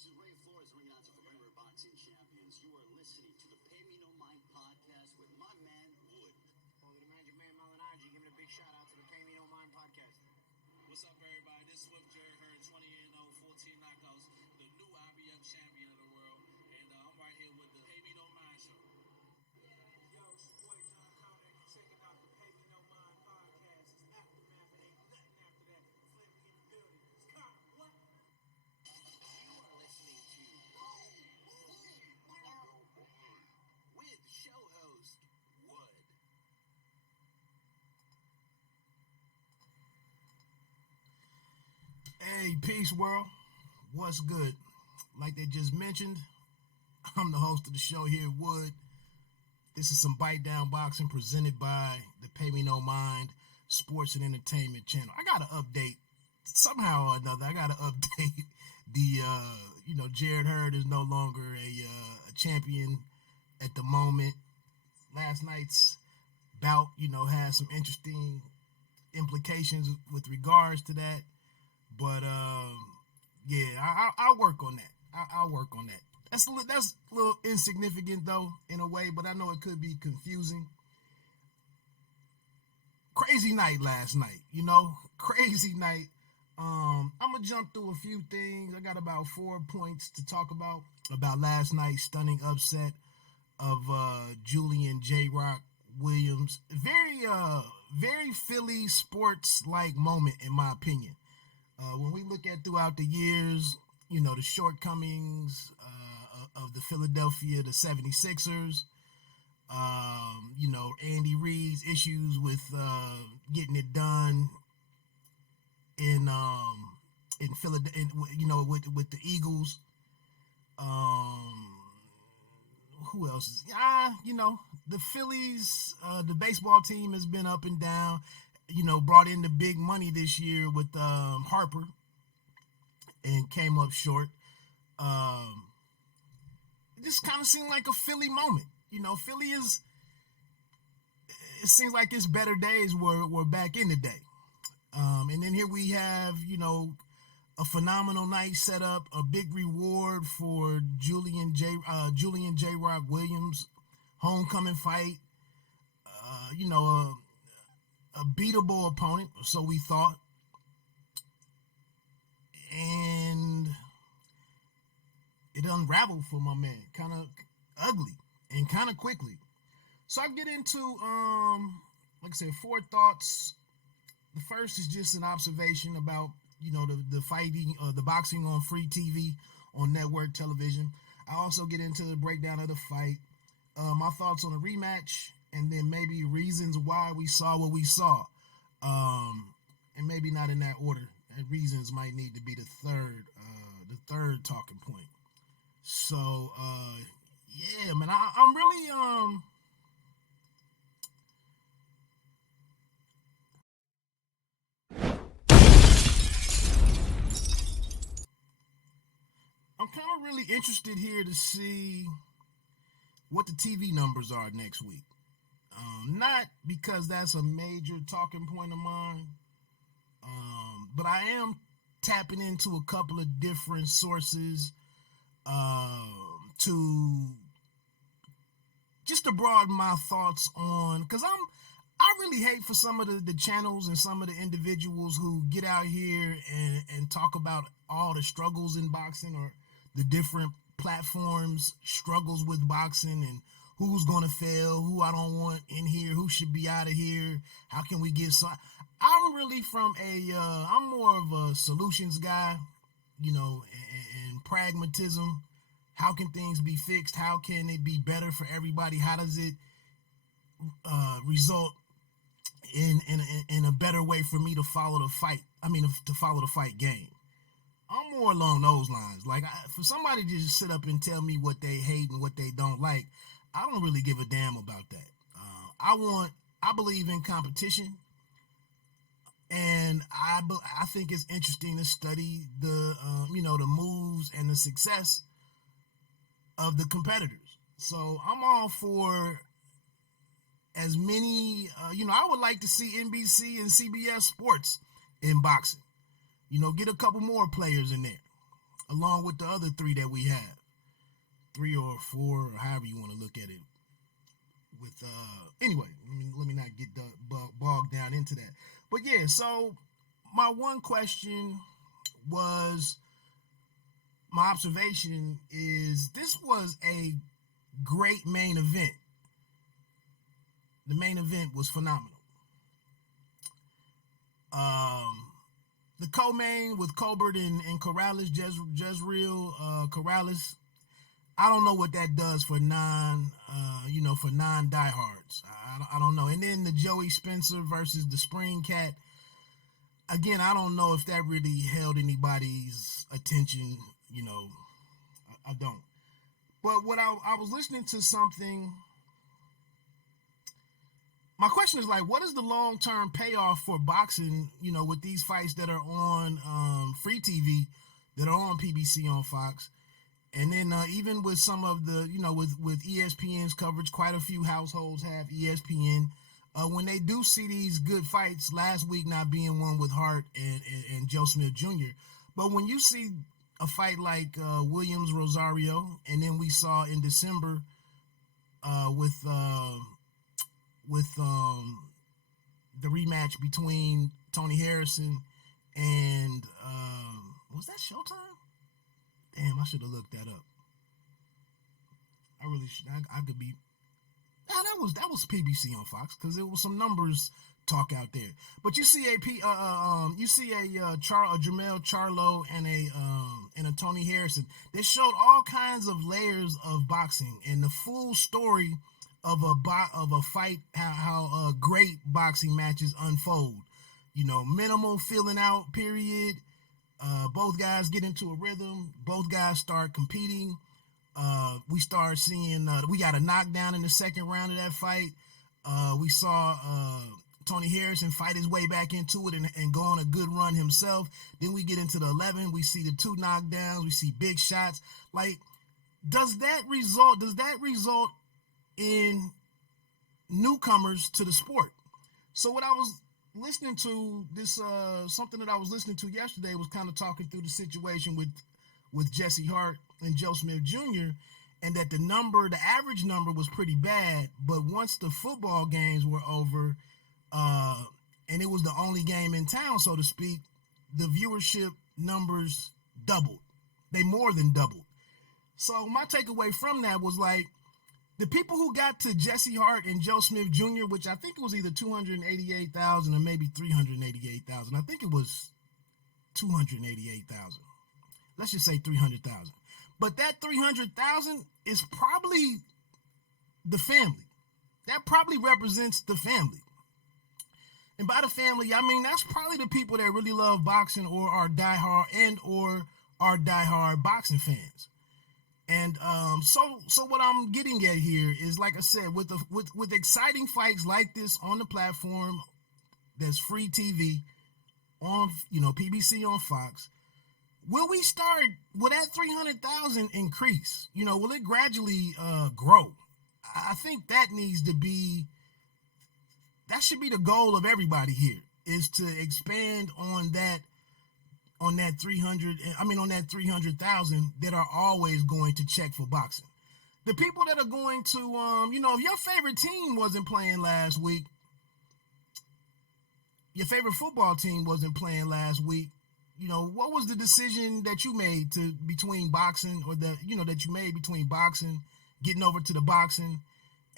This is Ray Flores, ring announcer for Denver Boxing Champions. You are listening to the Pay Me No Mind podcast with my man, Wood. Over the Magic Man, Malinaji, giving a big shout out to the Pay Me No Mind podcast. What's up, everybody? This is Swift Jerry Heard, 20-0, 14 knockouts, the new IBF champion of the world. And I'm right here with the Pay Me No Mind show. Yo, it's your boy John Connor, and you're checking out the Pay Me No Mind podcast. It's Aftermath, and ain't nothing after that. Flaming in the building. It's Connor, what? You are listening to with show host Wood. Hey, peace world. What's good? Like they just mentioned, I'm the host of the show here, Wood. This is some Bite Down Boxing presented by the Pay Me No Mind Sports and Entertainment channel. I got to update somehow or another. I got to update the, Jared Hurd is no longer a champion at the moment. Last night's bout, has some interesting implications with regards to that. But, I'll work on that. I'll work on that. That's a little insignificant, though, in a way, but I know it could be confusing. Crazy night last night, crazy night. I'm going to jump through a few things. I got about 4 points to talk about last night's stunning upset of Julian J-Rock Williams. Very Philly sports-like moment, in my opinion. When we look at throughout the years, the shortcomings of the Philadelphia, the 76ers, Andy Reid's issues with getting it done in Philadelphia, with the Eagles. Who else is, the Phillies, the baseball team has been up and down, brought in the big money this year with Harper and came up short. It just kind of seemed like a Philly moment. It seems like its better days were back in the day. And then here we have, a phenomenal night set up, a big reward for Julian J-Rock Williams, homecoming fight, a beatable opponent, so we thought. And it unraveled for my man, kind of ugly and kind of quickly. So I get into, like I said, 4 thoughts. The first is just an observation about, the fighting, the boxing on free TV, on network television. I also get into the breakdown of the fight, my thoughts on the rematch, and then maybe reasons why we saw what we saw. And maybe not in that order. And reasons might need to be the third talking point. So, yeah, man, I'm really, I'm kind of really interested here to see what the TV numbers are next week. Not because that's a major talking point of mine, but I am tapping into a couple of different sources to broaden my thoughts on, because I really hate for some of the channels and some of the individuals who get out here and talk about all the struggles in boxing, or the different platforms struggles with boxing, and who's going to fail, who I don't want in here, who should be out of here, how can we get some. I'm really I'm more of a solutions guy, and pragmatism. How can things be fixed? How can it be better for everybody? How does it result in a better way for me to follow the fight? To follow the fight game. I'm more along those lines. Like, for somebody to just sit up and tell me what they hate and what they don't like, I don't really give a damn about that. I believe in competition, and I think it's interesting to study the moves and the success of the competitors. So I'm all for as many. I would like to see NBC and CBS Sports in boxing. Get a couple more players in there. along with the other 3 that we have, 3 or 4, or however you want to look at it. With anyway, let me not get bogged down into that. But yeah, so my one question was, my observation is, this was a great main event. The main event was phenomenal. The co-main with Colbert and Corrales, Jezreel Corrales. I don't know what that does for non-diehards. I don't know. And then the Joey Spencer versus the Spring Cat. Again, I don't know if that really held anybody's attention. I don't. But what I was listening to something. My question is, like, what is the long-term payoff for boxing, with these fights that are on free TV, that are on PBC on Fox? And then even with some of the, with ESPN's coverage, quite a few households have ESPN. When they do see these good fights, last week not being one with Hart and Joe Smith Jr., but when you see a fight like Williams Rosario, and then we saw in December with the rematch between Tony Harrison and was that Showtime? Damn, I should have looked that up. I really should. I could be. Nah, that was PBC on Fox, because there was some numbers talk out there. But you see a Jermell Charlo and a Tony Harrison. They showed all kinds of layers of boxing and the full story of a fight. How great boxing matches unfold. Minimal feeling out period. Both guys get into a rhythm. Both guys start competing. We start seeing, we got a knockdown in the second round of that fight. We saw Tony Harrison fight his way back into it and go on a good run himself. Then we get into the 11. We see the 2 knockdowns. We see big shots. Like, does that result in newcomers to the sport? So what I was listening to, something that I was listening to yesterday was kind of talking through the situation with Jesse Hart and Joe Smith Jr., and that the average number was pretty bad, but once the football games were over, and it was the only game in town, so to speak, the viewership numbers doubled. They more than doubled. So my takeaway from that was, like, the people who got to Jesse Hart and Joe Smith Jr., which I think it was either 288,000 or maybe 388,000. I think it was 288,000. Let's just say 300,000. But that 300,000 is probably the family. That probably represents the family. And by the family, I mean that's probably the people that really love boxing or are diehard boxing fans. And so what I'm getting at here is, like I said, with exciting fights like this on the platform that's free TV on PBC on Fox, will that 300,000 increase? Will it gradually grow? I think that should be the goal of everybody here, is to expand on that 300,000 that are always going to check for boxing. The people that are going to, if your favorite team wasn't playing last week, your favorite football team wasn't playing last week, what was the decision that you made between boxing, or that you made between boxing, getting over to the boxing,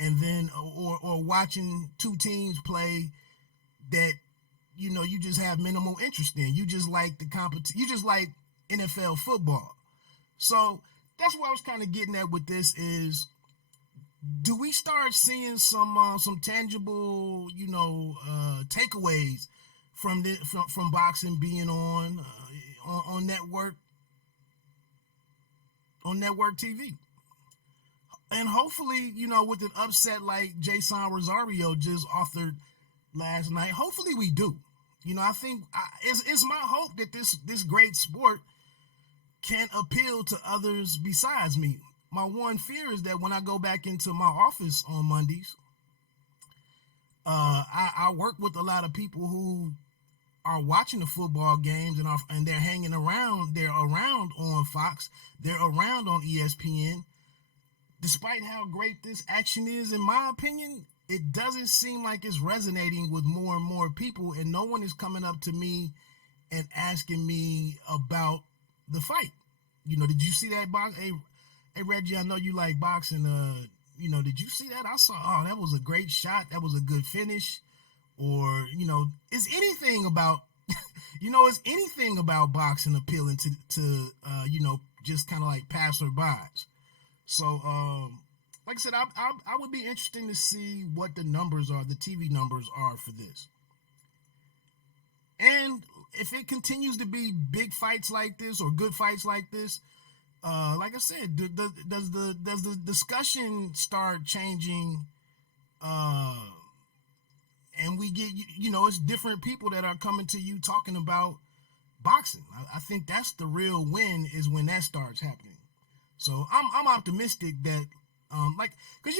and then or watching 2 teams play that you just have minimal interest in. You just like the competition. You just like NFL football. So that's what I was kind of getting at with this is, do we start seeing some tangible, takeaways from boxing being on network TV? And hopefully, with an upset like Jason Rosario just authored last night, hopefully we do. I think it's my hope that this great sport can appeal to others besides me. My one fear is that when I go back into my office on Mondays, I work with a lot of people who are watching the football games and they're hanging around. They're around on Fox. They're around on ESPN. Despite how great this action is, in my opinion, it doesn't seem like it's resonating with more and more people, and no one is coming up to me and asking me about the fight. Did you see that box? Hey, Reggie, I know you like boxing. Did you see that? I saw. Oh, that was a great shot. That was a good finish. Or is anything about is anything about boxing appealing to just kind of like passerbys? So like I said, I would be interesting to see what the numbers are, the TV numbers are for this. And if it continues to be big fights like this or good fights like this, like I said, does the discussion start changing? And we get, it's different people that are coming to you talking about boxing. I think that's the real win, is when that starts happening. So I'm optimistic that, because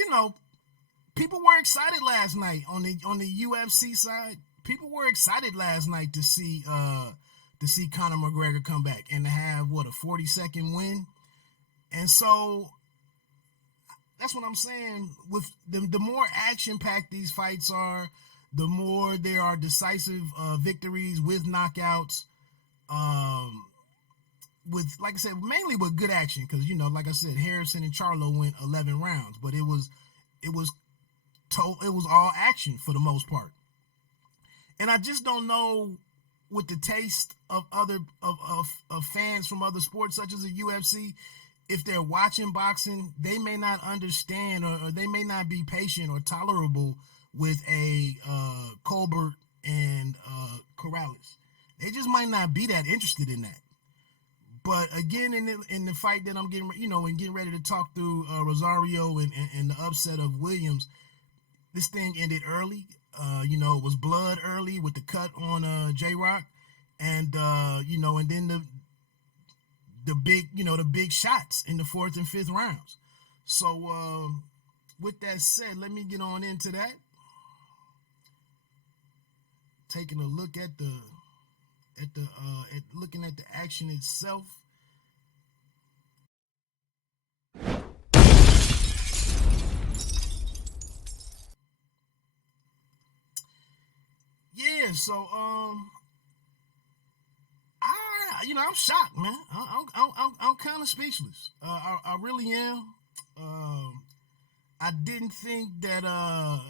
people were excited last night on the UFC side. People were excited last night to see Conor McGregor come back and to have a 40-second win. And so that's what I'm saying. With the more action-packed these fights are, the more there are decisive victories with knockouts. With, like I said, mainly with good action, because like I said, Harrison and Charlo went 11 rounds, but it was all action for the most part. And I just don't know, with the taste of other of fans from other sports such as the UFC, if they're watching boxing, they may not understand, or they may not be patient or tolerable with a Colbert and Corrales. They just might not be that interested in that. But again, in the fight that I'm getting ready to talk through, Rosario and the upset of Williams, this thing ended early. It was blood early with the cut on J-Rock, and and then the big shots in the 4th and 5th rounds. So with that said, let me get on into that. Taking a look at looking at the action itself. Yeah, so I'm shocked, man. I'm kind of speechless. I really am. I didn't think that. I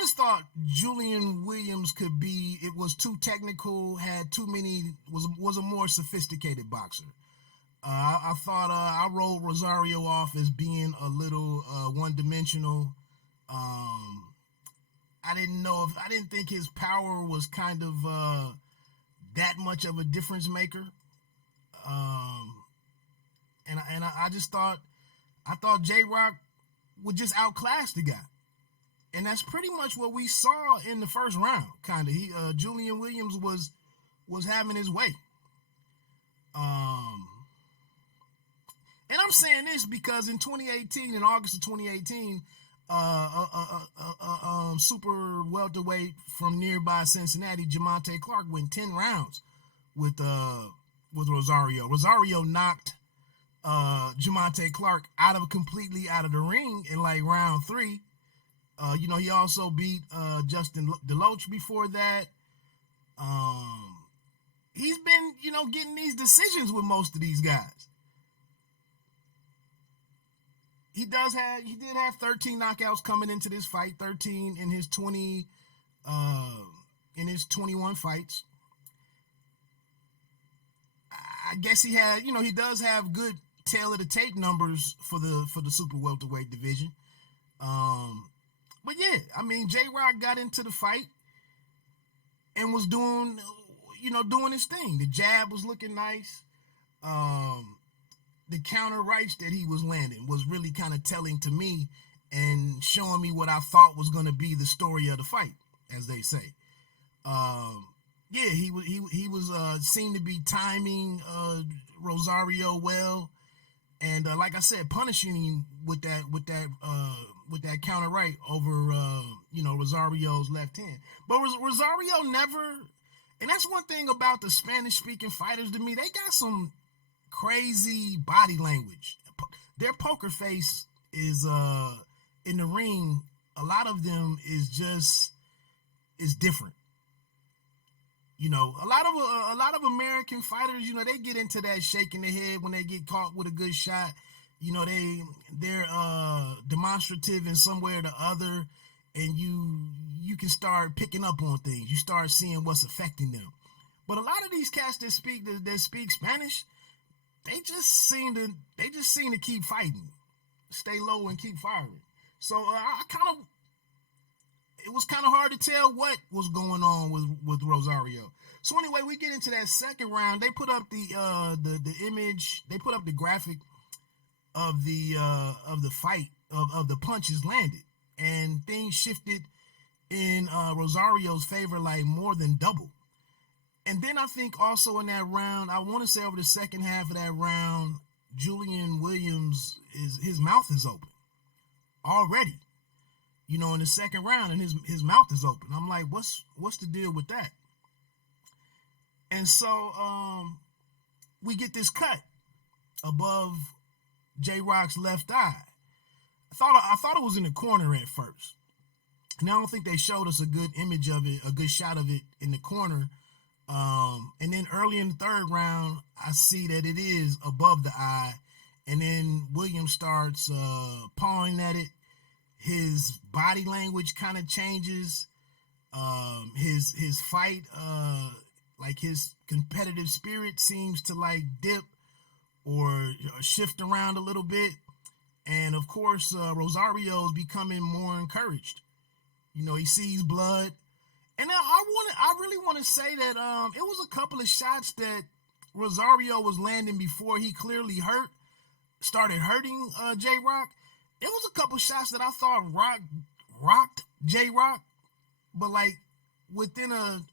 just thought Julian Williams could be. It was too technical. Had too many. Was a more sophisticated boxer. I thought I rolled Rosario off as being a little one-dimensional. I didn't think his power was kind of that much of a difference maker. And I just thought J-Rock would just outclass the guy. And that's pretty much what we saw in the first round. Kind of, Julian Williams was having his way. And I'm saying this because in August of 2018, super welterweight from nearby Cincinnati, Jamonte Clark, went 10 rounds with Rosario. Rosario knocked Jamonte Clark completely out of the ring in like round 3. He also beat Justin DeLoach before that. He's been, getting these decisions with most of these guys. He did have 13 knockouts coming into this fight, 13 in his 21 fights. I guess he does have good tail of the tape numbers for the super welterweight division. But yeah, I mean, J-Rock got into the fight and was doing his thing. The jab was looking nice. The counter rights that he was landing was really kind of telling to me and showing me what I thought was going to be the story of the fight, as they say. He was seemed to be timing Rosario well, and like I said, punishing him with that counter right over Rosario's left hand. But Rosario never, and that's one thing about the Spanish speaking fighters to me, they got some crazy body language. Their poker face is in the ring, a lot of them is different. A lot of American fighters, they get into that shaking the head when they get caught with a good shot. They're demonstrative in some way or the other, and you can start picking up on things. You start seeing what's affecting them. But a lot of these cats that speak Spanish, they just seem to keep fighting, stay low and keep firing. So it was kind of hard to tell what was going on with Rosario. So anyway, we get into that second round. They put up the image. They put up the graphic of the fight of the punches landed, and things shifted in Rosario's favor, like more than double. And then I think also in that round, I want to say over the second half of that round, Julian Williams his mouth is open already. In the second round, and his mouth is open. I'm like, what's the deal with that? And so we get this cut above J-Rock's left eye. I thought it was in the corner at first, and I don't think they showed us a good image of it, a good shot of it in the corner. And then early in the third round, I see that it is above the eye, and then Williams starts pawing at it. His body language kind of changes. His fight, like his competitive spirit seems to like dip or shift around a little bit. And of course, Rosario's becoming more encouraged. He sees blood. And I really want to say that it was a couple of shots that Rosario was landing before he clearly started hurting J-Rock. It was a couple shots that I thought rocked J-Rock, but like within a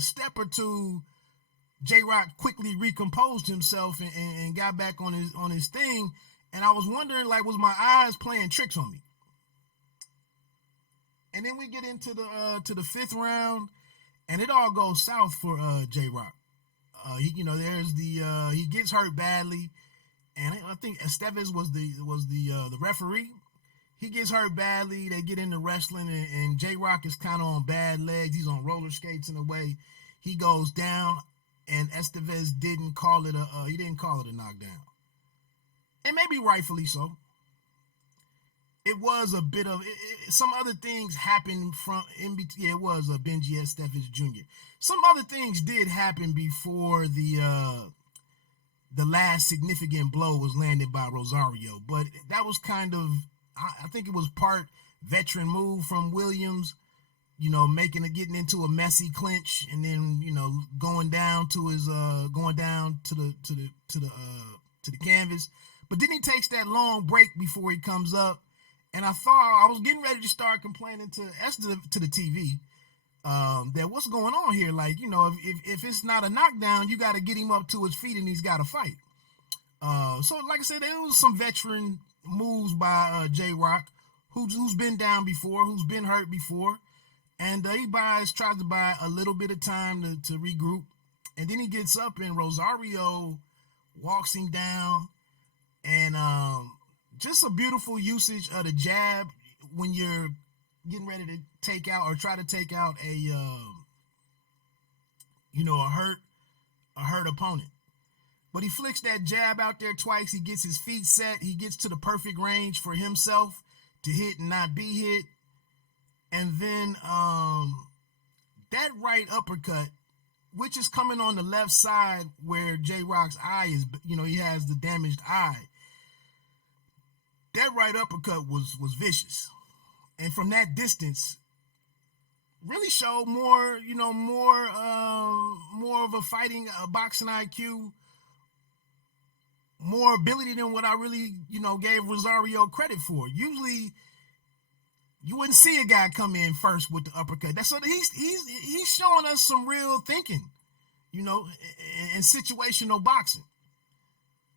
step or two, J-Rock quickly recomposed himself and got back on his thing. And I was wondering, like, was my eyes playing tricks on me? And then we get into the fifth round, and it all goes south for J-Rock. He gets hurt badly. And I think Estevez was the referee. He gets hurt badly. They get into wrestling, and J-Rock is kind of on bad legs. He's on roller skates in a way. He goes down, and Estevez didn't call it a knockdown, and maybe rightfully so. It was a bit of some other things happened from in between. Yeah, it was Benji Estevez Jr. Some other things did happen before the last significant blow was landed by Rosario, but that was kind of, I think it was part veteran move from Williams, getting into a messy clinch, and then going down to the canvas. But then he takes that long break before he comes up, and I thought I was getting ready to start complaining to the TV. That what's going on here? Like, if it's not a knockdown, you got to get him up to his feet and he's got to fight. So like I said, there was some veteran moves by J-Rock, who's been down before, who's been hurt before, and he tries to buy a little bit of time to regroup, and then he gets up and Rosario walks him down, and just a beautiful usage of the jab when you're getting ready to take out or try to take out a hurt opponent. But he flicks that jab out there twice. He gets his feet set. He gets to the perfect range for himself to hit and not be hit. And then that right uppercut, which is coming on the left side where J-Rock's eye is, he has the damaged eye. That right uppercut was vicious. And from that distance, really showed more of a boxing IQ, more ability than what I really, gave Rosario credit for. Usually, you wouldn't see a guy come in first with the uppercut. That's what he's showing us some real thinking, in situational boxing.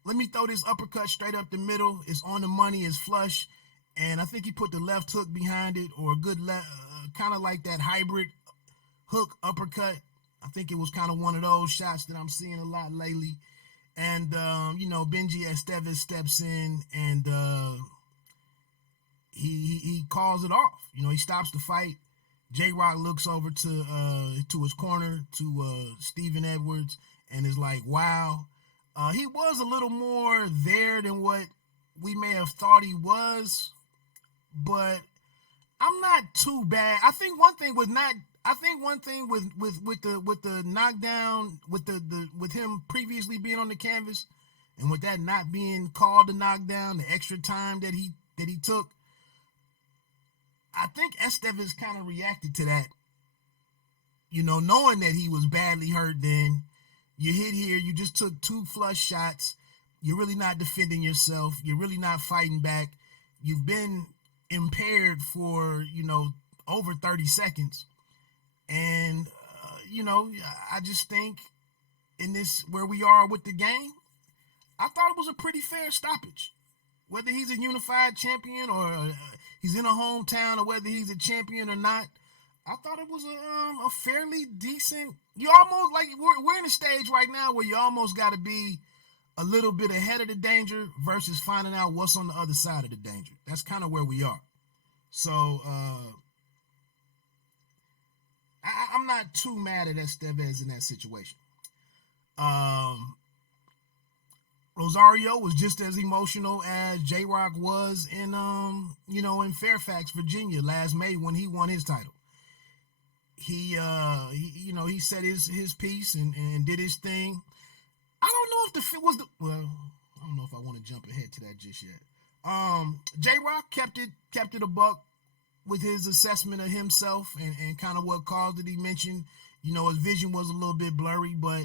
Let me throw this uppercut straight up the middle. It's on the money. It's flush. and I think he put the left hook behind it, or a good kind of like that hybrid hook uppercut. I think it was kind of one of those shots that I'm seeing a lot lately. And Benji Estevez steps in, and he calls it off. He stops the fight. J-Rock looks over to his corner, to Stephen Edwards, and is like, wow. He was a little more there than what we may have thought he was, but I'm not too bad. I think one thing with the knockdown, with him previously being on the canvas, and with that not being called a knockdown, the extra time that he took, I think Estevez kind of reacted to that. Knowing that he was badly hurt. Then you hit here, you just took 2 flush shots. You're really not defending yourself. You're really not fighting back. You've been impaired for over 30 seconds. And, I just think in this, where we are with the game, I thought it was a pretty fair stoppage. Whether he's a unified champion, or he's in a hometown, or whether he's a champion or not, I thought it was a fairly decent. You almost, like, we're in a stage right now where you almost got to be a little bit ahead of the danger versus finding out what's on the other side of the danger. That's kind of where we are. So, I'm not too mad at Estevez in that situation. Rosario was just as emotional as J-Rock was in Fairfax, Virginia last May when he won his title. He said his piece and did his thing. I don't know if I don't know if I want to jump ahead to that just yet. J-Rock kept it a buck with his assessment of himself and kind of what caused it. He mentioned, his vision was a little bit blurry, but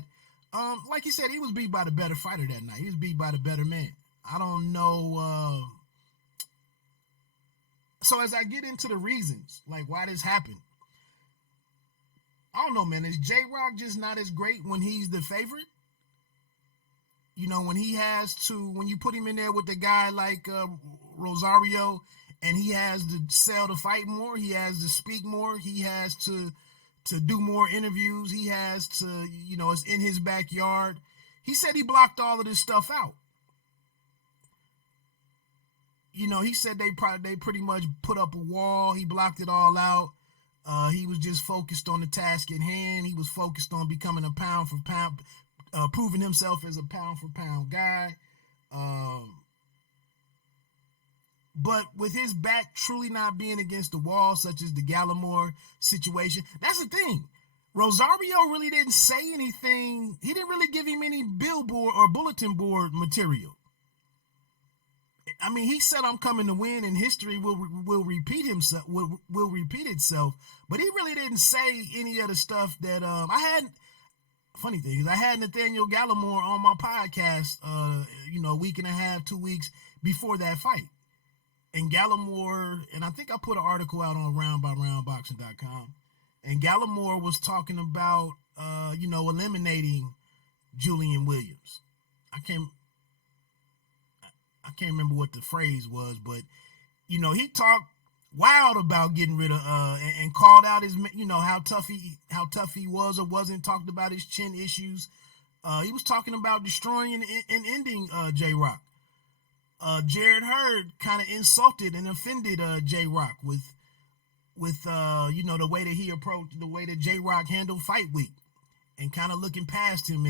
like he said, he was beat by the better fighter that night. He was beat by the better man. I don't know. So as I get into the reasons, like why this happened, I don't know, man. Is J-Rock just not as great when he's the favorite? When you put him in there with a guy like Rosario, and he has to sell the fight more, he has to speak more, he has to do more interviews, he has to, it's in his backyard. He said he blocked all of this stuff out. He said they pretty much put up a wall. He blocked it all out. He was just focused on the task at hand. He was focused on becoming a pound for pound, proving himself as a pound for pound guy. But with his back truly not being against the wall, such as the Gallimore situation, that's the thing. Rosario really didn't say anything. He didn't really give him any billboard or bulletin board material. I mean, he said, "I'm coming to win," and history will repeat himself. Will repeat itself. But he really didn't say any of the stuff that I had. Funny thing is, I had Nathaniel Gallimore on my podcast, a week and a half, 2 weeks before that fight. And Gallimore, and I think I put an article out on roundbyroundboxing.com, and Gallimore was talking about, eliminating Julian Williams. I can't remember what the phrase was, but, he talked wild about getting rid of, and called out his, how tough he was or wasn't, talked about his chin issues. He was talking about destroying and ending J-Rock. Jared Hurd kind of insulted and offended J-Rock with the way that he approached, the way that J-Rock handled fight week, and kind of looking past him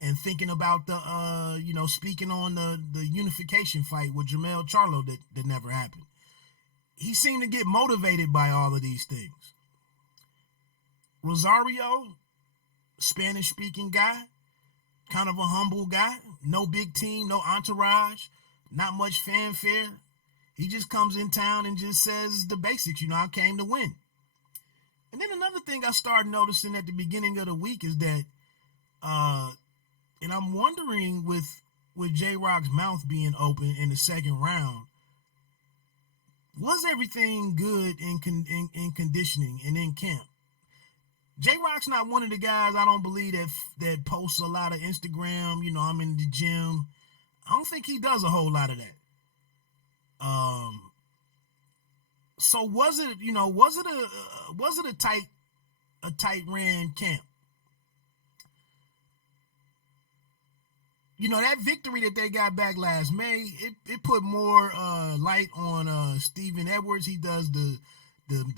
and thinking about the speaking on the unification fight with Jermell Charlo that never happened. He seemed to get motivated by all of these things. Rosario, Spanish speaking guy, kind of a humble guy, no big team, no entourage, not much fanfare. He just comes in town and just says the basics. I came to win. And then another thing I started noticing at the beginning of the week is that, and I'm wondering with J-Rock's mouth being open in the second round, was everything good in conditioning and in camp? J-Rock's not one of the guys, I don't believe, that posts a lot of Instagram. I'm in the gym. I don't think he does a whole lot of that. So was it a tight ran camp? That victory that they got back last May, it put more light on Stephen Edwards. He does the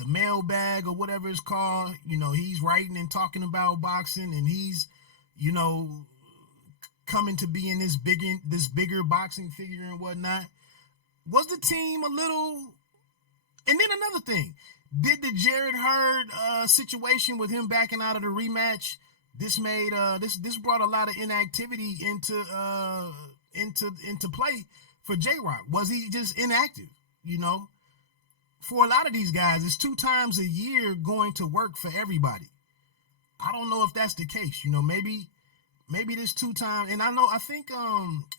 mailbag or whatever it's called. He's writing and talking about boxing, and he's coming to be in this bigger boxing figure and whatnot. Was the team a little? And then another thing, did the Jared Hurd situation with him backing out of the rematch? This made this brought a lot of inactivity into play for J-Rock. Was he just inactive? For a lot of these guys, it's 2 times a year going to work for everybody. I don't know if that's the case. Maybe this 2 times. And I think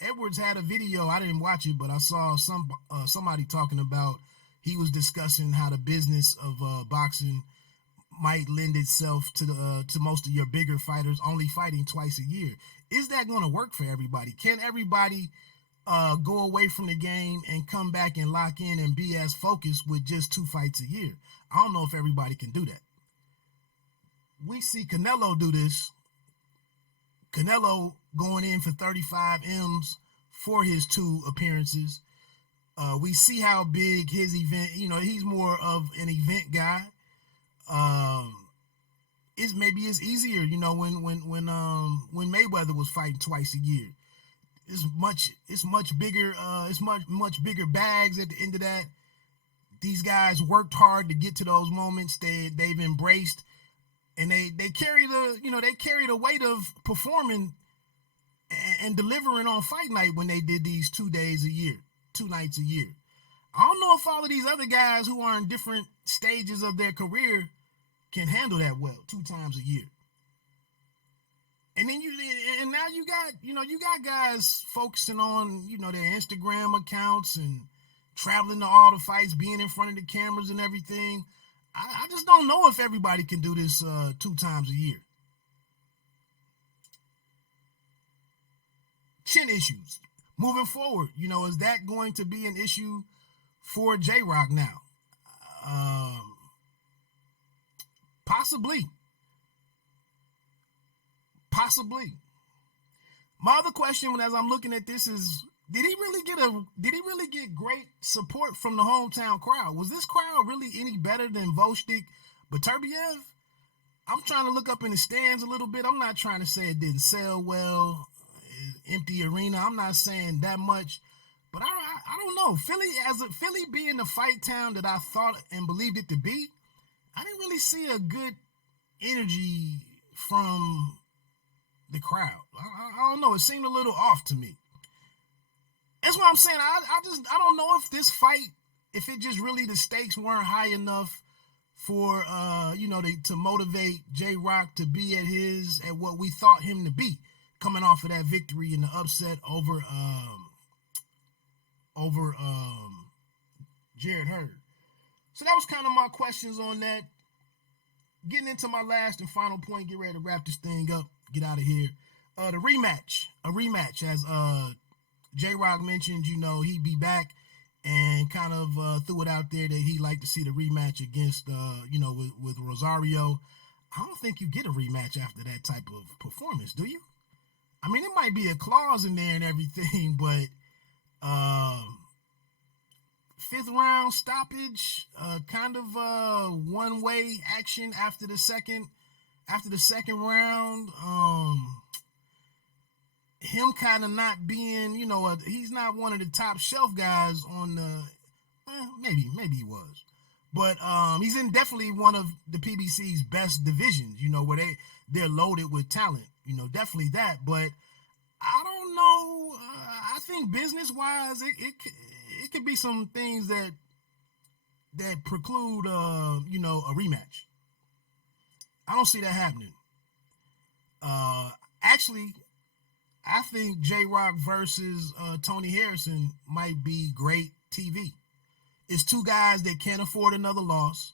Edwards had a video. I didn't watch it, but I saw somebody talking about. He was discussing how the business of boxing might lend itself to most of your bigger fighters only fighting twice a year. Is that going to work for everybody? Can everybody go away from the game and come back and lock in and be as focused with just 2 fights a year? I don't know if everybody can do that. We see Canelo do this. Canelo going in for 35 M's for his 2 appearances. We see how big his event, he's more of an event guy. It's easier, when Mayweather was fighting twice a year. It's much bigger. It's much bigger bags at the end of that. These guys worked hard to get to those moments. They've embraced, and they carry the weight of performing and delivering on fight night when they did these 2 days a year, 2 nights a year. I don't know if all of these other guys who are in different stages of their career can handle that well 2 times a year. And then now you got guys focusing on, their Instagram accounts and traveling to all the fights, being in front of the cameras and everything. I just don't know if everybody can do this 2 times a year. Chin issues. Moving forward, is that going to be an issue for J-Rock now? Possibly. My other question, as I'm looking at this, is did he really get great support from the hometown crowd? Was this crowd really any better than Volchik Beterbiev? I'm trying to look up in the stands a little bit. I'm not trying to say it didn't sell well, empty arena. I'm not saying that much, but I don't know. Philly being the fight town that I thought and believed it to be, I didn't really see a good energy from the crowd. I don't know. It seemed a little off to me. That's what I'm saying. I don't know if this fight, if it just really the stakes weren't high enough for to motivate J-Rock to be at what we thought him to be, coming off of that victory in the upset over Jared Hurd. So that was kind of my questions on that. Getting into my last and final point, get ready to wrap this thing up, get out of here. A rematch, as J-Rock mentioned, he'd be back and kind of threw it out there that he'd like to see the rematch against, with Rosario. I don't think you get a rematch after that type of performance, do you? I mean, it might be a clause in there and everything, but 5th round stoppage, kind of one-way action after the second round. Him kind of not being, he's not one of the top shelf guys on the. Maybe he was, but he's in definitely one of the PBC's best divisions. Where they're loaded with talent. Definitely that. But I don't know. I think business-wise, it could be some things that preclude a rematch. I don't see that happening. Actually, I think J-Rock versus Tony Harrison might be great TV. It's 2 guys that can't afford another loss.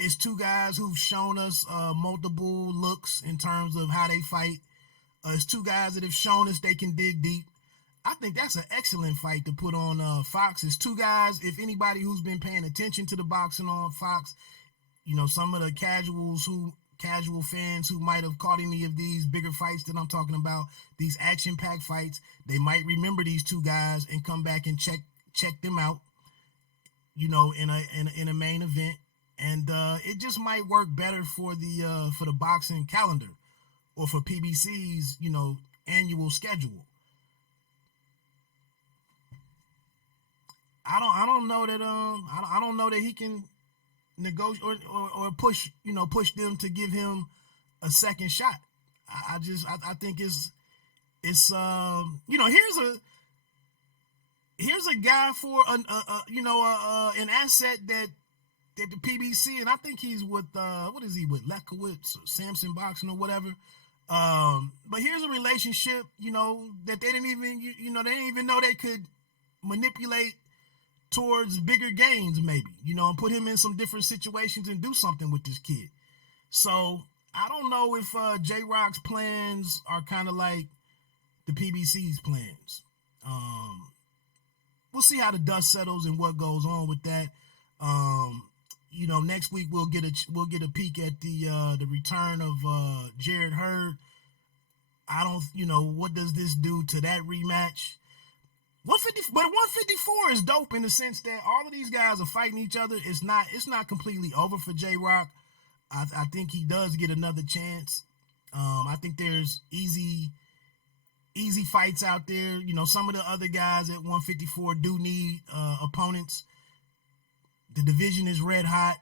It's 2 guys who've shown us multiple looks in terms of how they fight. It's 2 guys that have shown us they can dig deep. I think that's an excellent fight to put on Fox. It's two guys. If anybody who's been paying attention to the boxing on Fox, some of the casual fans who might have caught any of these bigger fights that I'm talking about, these action-packed fights, they might remember these two guys and come back and check them out, in a main event, and it just might work better for the boxing calendar or for PBC's annual schedule. I don't know that I don't know that he can negotiate or push them to give him a second shot. I think it's here's a guy for an asset that the PBC, and I think he's with what is he with, Lekowitz or Samson Boxing or whatever. But here's a relationship that they didn't even know they could manipulate towards bigger gains, maybe, and put him in some different situations and do something with this kid. So I don't know if J-Rock's plans are kind of like the PBC's plans. We'll see how the dust settles and what goes on with that. Next week we'll get a peek at the return of Jared Hurd. I don't, what does this do to that rematch? 150, but 154 is dope in the sense that all of these guys are fighting each other. It's not completely over for J-Rock. I think he does get another chance. I think there's easy fights out there. Some of the other guys at 154 do need opponents. The division is red hot.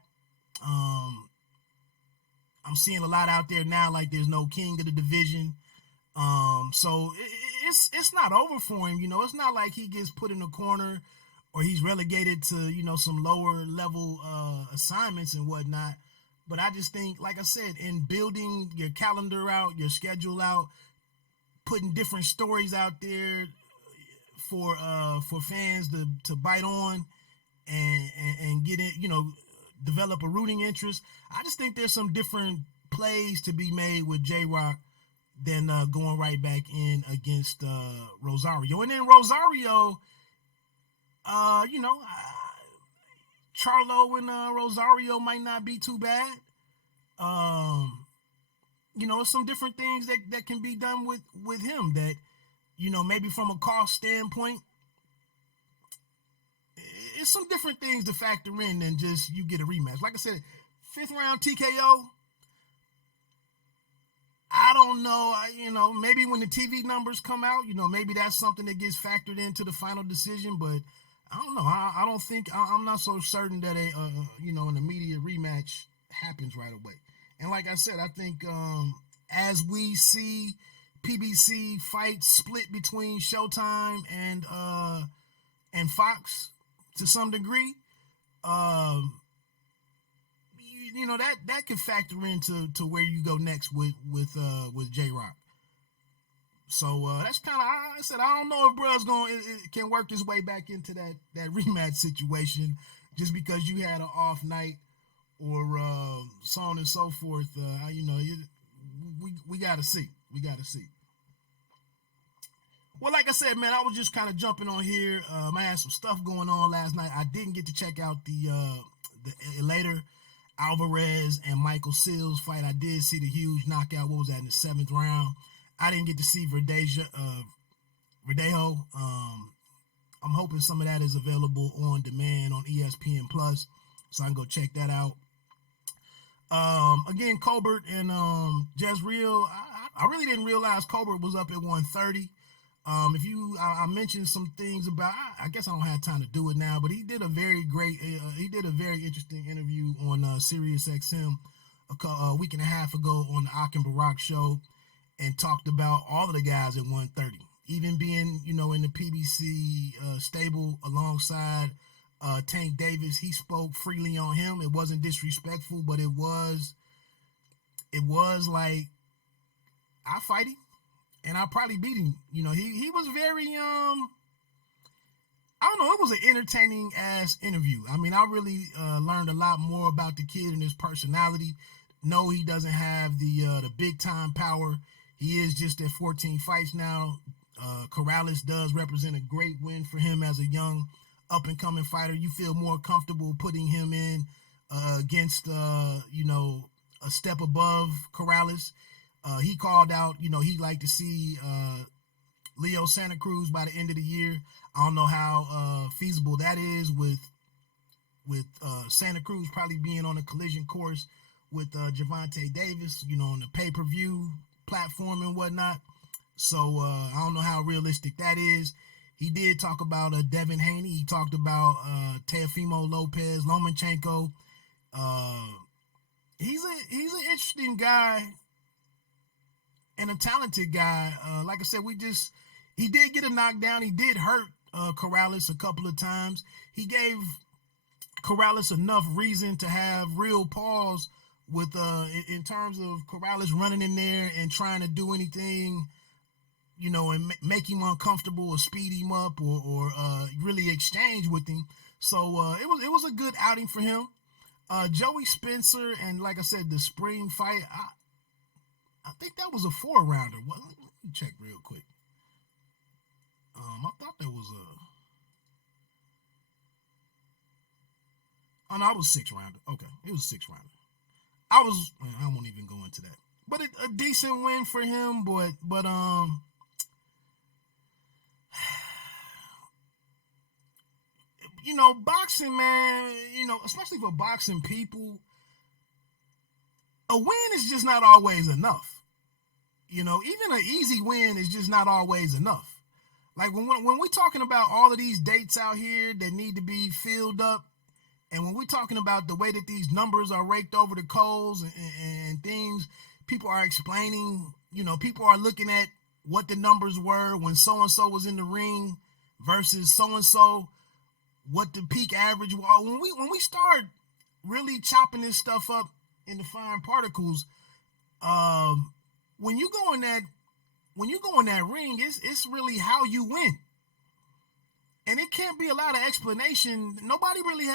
I'm seeing a lot out there now like there's no king of the division. So it's not over for him. It's not like he gets put in a corner or he's relegated to, some lower level assignments and whatnot. But I just think, like I said, in building your calendar out, your schedule out, putting different stories out there for fans to bite on and get it, develop a rooting interest. I just think there's some different plays to be made with J-Rock than going right back in against Rosario. And then Rosario, Charlo and Rosario might not be too bad. It's some different things that can be done with him that, maybe from a cost standpoint, it's some different things to factor in than just you get a rematch. Like I said, 5th round TKO, I don't know. Maybe when the TV numbers come out, maybe that's something that gets factored into the final decision. But I don't know. I don't think I'm not so certain that an immediate rematch happens right away. And like I said, I think as we see PBC fights split between Showtime and Fox to some degree, that could factor into where you go next with J-Rock. So that's kind of, I said, I don't know if bruh's can work his way back into that rematch situation just because you had an off night or so on and so forth. We got to see. Well, like I said, man, I was just kind of jumping on here. I had some stuff going on last night. I didn't get to check out the later Alvarez and Michael Seals fight. I did see the huge knockout. What was that, in the 7th round? I didn't get to see Verdejo. I'm hoping some of that is available on demand on ESPN Plus, so I can go check that out. Again, Colbert and Jezreel. I really didn't realize Colbert was up at 130. I mentioned some things about, I guess I don't have time to do it now, but he did a very interesting interview on Sirius XM a week and a half ago on the Akin Barak show, and talked about all of the guys at 130, even being, in the PBC stable alongside Tank Davis. He spoke freely on him. It wasn't disrespectful, but it was like, I fight him and I'll probably beat him. He was very, I don't know, it was an entertaining ass interview. I mean, I really learned a lot more about the kid and his personality. No, he doesn't have the big time power. He is just at 14 fights now. Corrales does represent a great win for him as a young up-and-coming fighter. You feel more comfortable putting him in against, a step above Corrales. He called out, he'd like to see Leo Santa Cruz by the end of the year. I don't know how feasible that is with Santa Cruz probably being on a collision course with Gervonta Davis, on the pay-per-view platform and whatnot. So I don't know how realistic that is. He did talk about Devin Haney. He talked about Teofimo Lomachenko. He's an interesting guy and a talented guy. Like I said, he did get a knockdown. He did hurt Corrales a couple of times. He gave Corrales enough reason to have real pause with in terms of Corrales running in there and trying to do anything, and make him uncomfortable or speed him up or really exchange with him. So it was a good outing for him. Joey Spencer, and like I said, the spring fight, I think that was a 4-rounder. Let me check real quick. I thought that was oh no, it was 6-rounder. Okay, it was 6-rounder. I won't even go into that. But a decent win for him, but boxing, man, especially for boxing people, a win is just not always enough. Even an easy win is just not always enough. Like when we're talking about all of these dates out here that need to be filled up, and when we're talking about the way that these numbers are raked over the coals and things, people are explaining, people are looking at what the numbers were when so-and-so was in the ring versus so-and-so, what the peak average was. When we start really chopping this stuff up into fine particles, when you go in that ring, it's really how you win. And it can't be a lot of explanation. Nobody really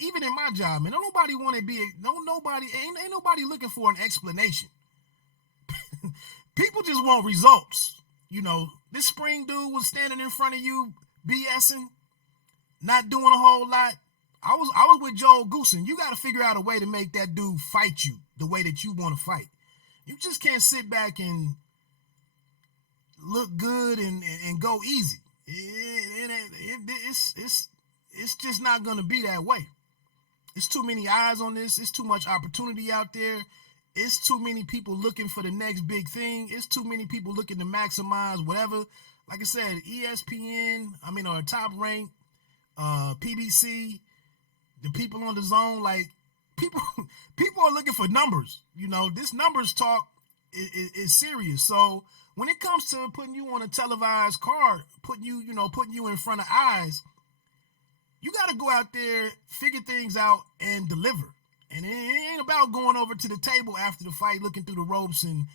even in my job, man, ain't nobody looking for an explanation. People just want results. This spring dude was standing in front of you BSing, not doing a whole lot. I was with Joel Goosen. You got to figure out a way to make that dude fight you the way that you want to fight. You just can't sit back and look good and go easy. It's just not going to be that way. It's too many eyes on this. It's too much opportunity out there. It's too many people looking for the next big thing. It's too many people looking to maximize whatever. Like I said, ESPN, or Top Rank, PBC, the people on the zone, like people are looking for numbers. This numbers talk is serious. So when it comes to putting you on a televised card, putting you in front of eyes, you got to go out there, figure things out, and deliver. And it ain't about going over to the table after the fight, looking through the ropes and,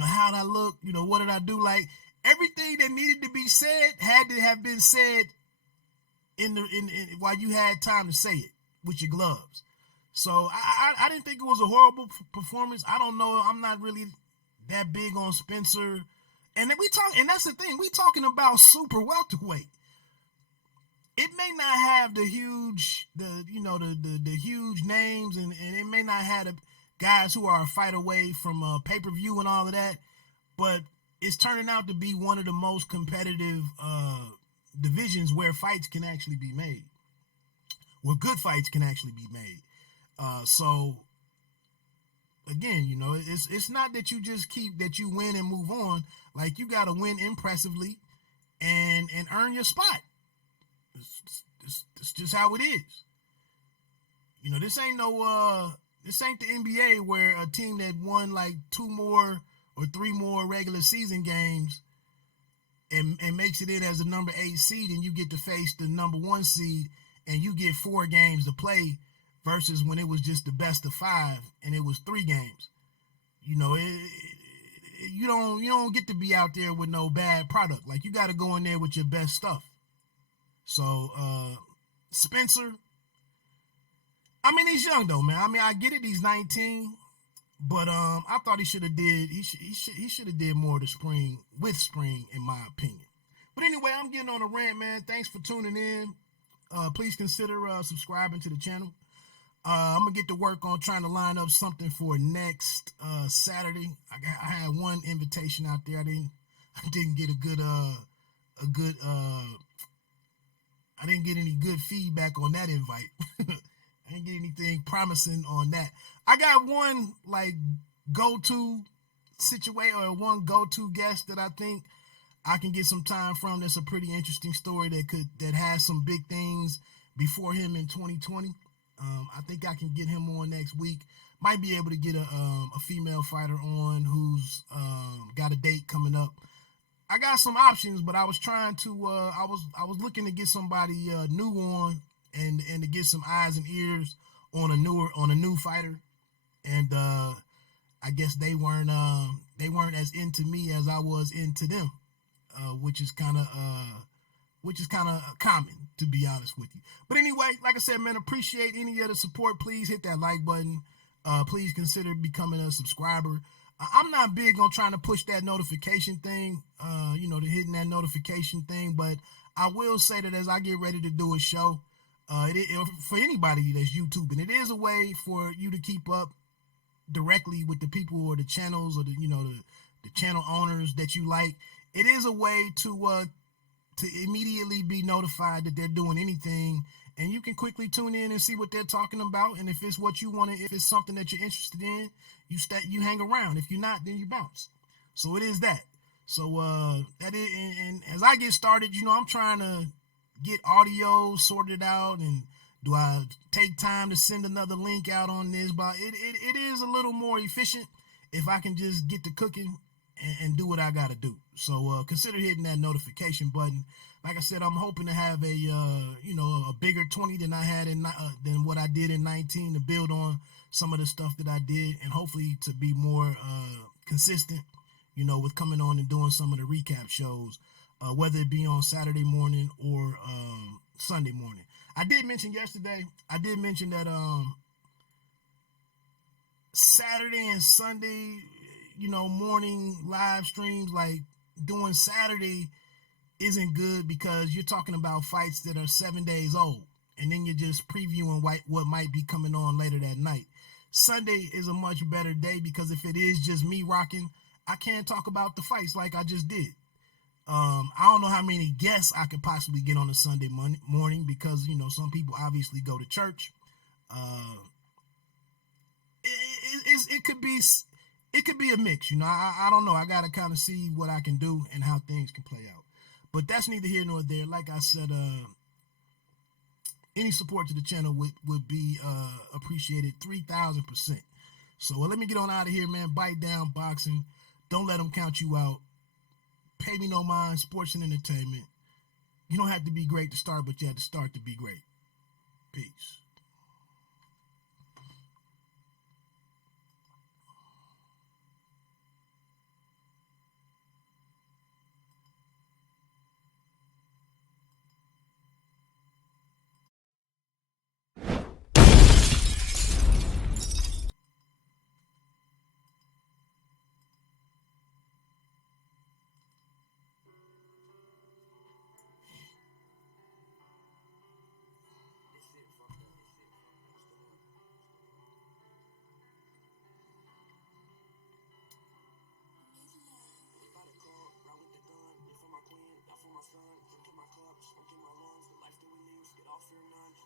how'd I look? What did I do? Like, everything that needed to be said had to have been said in while you had time to say it with your gloves. So I didn't think it was a horrible performance. I don't know. I'm not really that big on Spencer. And and that's the thing. We talking about super welterweight. It may not have the huge names, and it may not have the guys who are a fight away from pay-per-view and all of that, but it's turning out to be one of the most competitive divisions where fights can actually be made, where good fights can actually be made. So again, it's not that you just that you win and move on. Like, you got to win impressively and earn your spot. It's just how it is. This ain't the NBA where a team that won like 2 more or 3 more regular season games and makes it in as the number 8 seed, and you get to face the number 1 seed and you get 4 games to play versus when it was just the best of 5 and it was 3 games. You don't get to be out there with no bad product. Like, you got to go in there with your best stuff. So Spencer, he's young though, man. I get it, he's 19, but I thought he should have did more with spring, in my opinion. But anyway, I'm getting on a rant, man. Thanks for tuning in. Please consider subscribing to the channel. I'm gonna get to work on trying to line up something for next Saturday. I had one invitation out there. I didn't get I didn't get any good feedback on that invite. I didn't get anything promising on that. I got one like go-to situation or one go-to guest that I think I can get some time from. That's a pretty interesting story that has some big things before him in 2020. I think I can get him on next week. Might be able to get a female fighter on who's got a date coming up. I got some options, but I was trying to I was looking to get somebody new on and to get some eyes and ears on a new fighter, and I guess they weren't as into me as I was into them, which is kind of common, to be honest with you. But anyway, like I said, man, appreciate any of the support. Please hit that like button. Please consider becoming a subscriber. I'm not big on trying to push that notification thing, to hitting that notification thing. But I will say that as I get ready to do a show, for anybody that's YouTubing, it is a way for you to keep up directly with the people or the channels or the channel owners that you like. It is a way to immediately be notified that they're doing anything, and you can quickly tune in and see what they're talking about. And if it's what you want to, if it's something that you're interested in, you hang around. If you're not, then you bounce. So it is that. So that is, and as I get started, I'm trying to get audio sorted out, and do I take time to send another link out on this? But it is a little more efficient if I can just get to cooking and do what I got to do. So consider hitting that notification button. Like I said, I'm hoping to have a bigger 20 than I had than what I did in 19, to build on some of the stuff that I did, and hopefully to be more consistent, with coming on and doing some of the recap shows, whether it be on Saturday morning or Sunday morning. I did mention that Saturday and Sunday, morning live streams, like doing Saturday isn't good because you're talking about fights that are 7 days old, and then you're just previewing what might be coming on later that night. Sunday is a much better day because if it is just me rocking, I can't talk about the fights like I just did. I don't know how many guests I could possibly get on a Sunday morning because, some people obviously go to church. It could be a mix, I don't know. I got to kind of see what I can do and how things can play out. But that's neither here nor there. Like I said, any support to the channel would be appreciated 3,000%. So let me get on out of here, man. Bite down boxing. Don't let them count you out. Pay me no mind. Sports and entertainment. You don't have to be great to start, but you have to start to be great. Peace. Drinking my cup, smoking my lungs, the life that we live, get off fear none.